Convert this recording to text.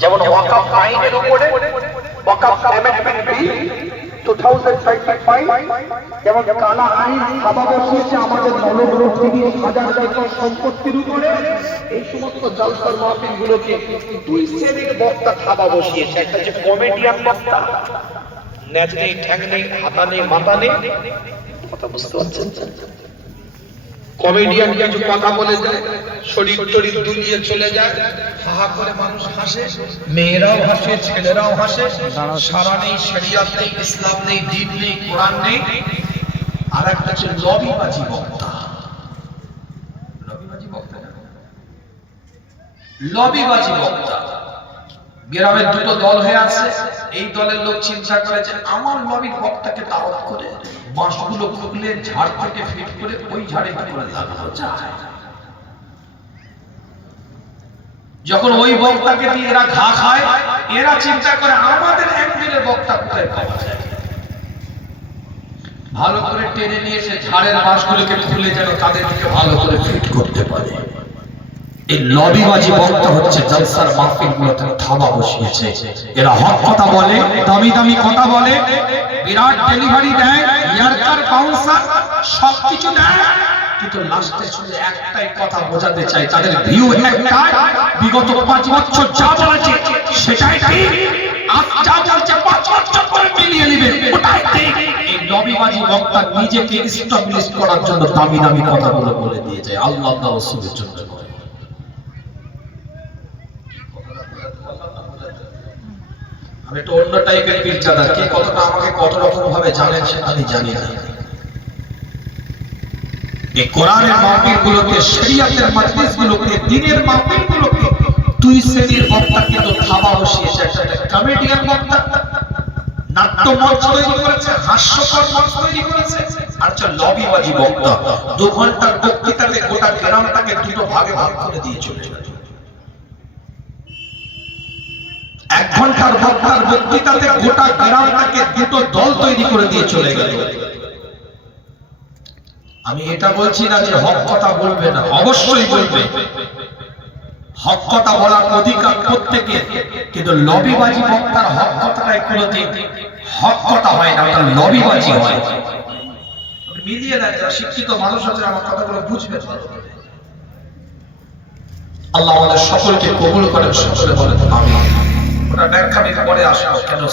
যেমন ওয়াকাফ আইনের উপরে ওয়াকাফ অ্যামেন্ডমেন্ট বিল 2025 যেমন কালা আইন খাবা বসিয়েছে আমাদের নলগ্রহ থেকে হাজার একর সম্পত্তির উপরে, এই সমস্ত জলসার মাহফিল গুলোকে দুই শ্রেণির বক্তা খাবা বসিয়েছে। একটা যে কমেডিয়ান বক্তা ন্যাজ নেই, ঠ্যাং নেই, হাতা নেই মাথা নেই। কথা বুঝতে পারছেন? কমেডিয়ান কিছু কথা বলে দেয় শরীর টরীর দুলিয়ে চলে যায়। হাহা করে মানুষ হাসে, মেয়েরাও হাসে, ছেলেরাও হাসে। সারা নেই শরিয়াত নেই, ইসলাম নেই, দিন নেই, কোরআন নেই। আর একটা হচ্ছে লবিবাজি বক্তা? লবিবাজি বক্তা। গ্রামের দুটো দল হয়ে আছে। এই দলের লোক চিন্তা করে যে, আমার লবির বক্তাকে দাওয়াত করে বাঁশগুলো খুবলে ঝাড় থেকে ফিট করে ওই ঝাড়ে করে লাগানো যায়? যখন ওই বক্তাকে দিয়ে এরা ঘা খায়, এরা চিন্তা করে, আমাদের অ্যাঙ্গেলের বক্তা কোথায় পাওয়া যায়? ভালো করে টেনে নিয়ে এসে ঝাড়ের বাঁশগুলোকে খুলে যেন তাদেরকে ভালো করে ফিট করতে পারে। এই লবিবাজি বক্তা হচ্ছে, জলসার মাহফিল গুলোতে থাবা বসিয়েছে। এরা হক কথা বলে, দামি দামি কথা বলে, বিরাট ডেলিভারি দেয়, ইয়ারকার বাউন্সার সবকিছু দেয় নিজেকে করার জন্য দামি দামি কথাগুলো বলে দিয়ে যায়। আল্লাহ জন্য নয়। আমি একটু অন্য টাইপের পীরজাদা কে, কতটা আমাকে কত রকম ভাবে জানেন সেটা আমি জানি না। এই কোরআনের মাহফিল গুলোকে শরিয়াতের মাজলিস গুলোকে দ্বীনের মাহফিল গুলোকে দুই শ্রেণির বক্তা কিন্তু থাবা বসিয়েছে একটা কমেডিয়ান বক্তা। নাট্য মঞ্চ তৈরি করেছে, হাস্যকর মঞ্চ তৈরি করেছে, আর হচ্ছে লবিবাজি বক্তা। দু ঘণ্টার বক্তৃতাতে গোটা গ্রামটাকে দুটো ভাগে ভাগ করে দিয়ে চলে গেল। এক ঘণ্টার বক্তার বক্তৃতাতে গোটা গ্রামটাকে দুটো দল তৈরি করে দিয়ে চলে গেল। আমি এটা বলছি না যে হক কথা বলবে না, অবশ্যই বলবে। হক কথা বলার অধিকার প্রত্যেকের কিন্তু লবিবাজি বক্তার হক কথাটা কোনোদিন হক কথা হয় না, ওটা লবিবাজি হয়। মিলিয়ে দেন যারা শিক্ষিত মানুষ আছে, আমার কথাগুলো বুঝবে আল্লাহ আমাদের সকলকে কবুল করেন, সকলে বলেন আমি ওটা ব্যাখ্যা পরে আসব কেন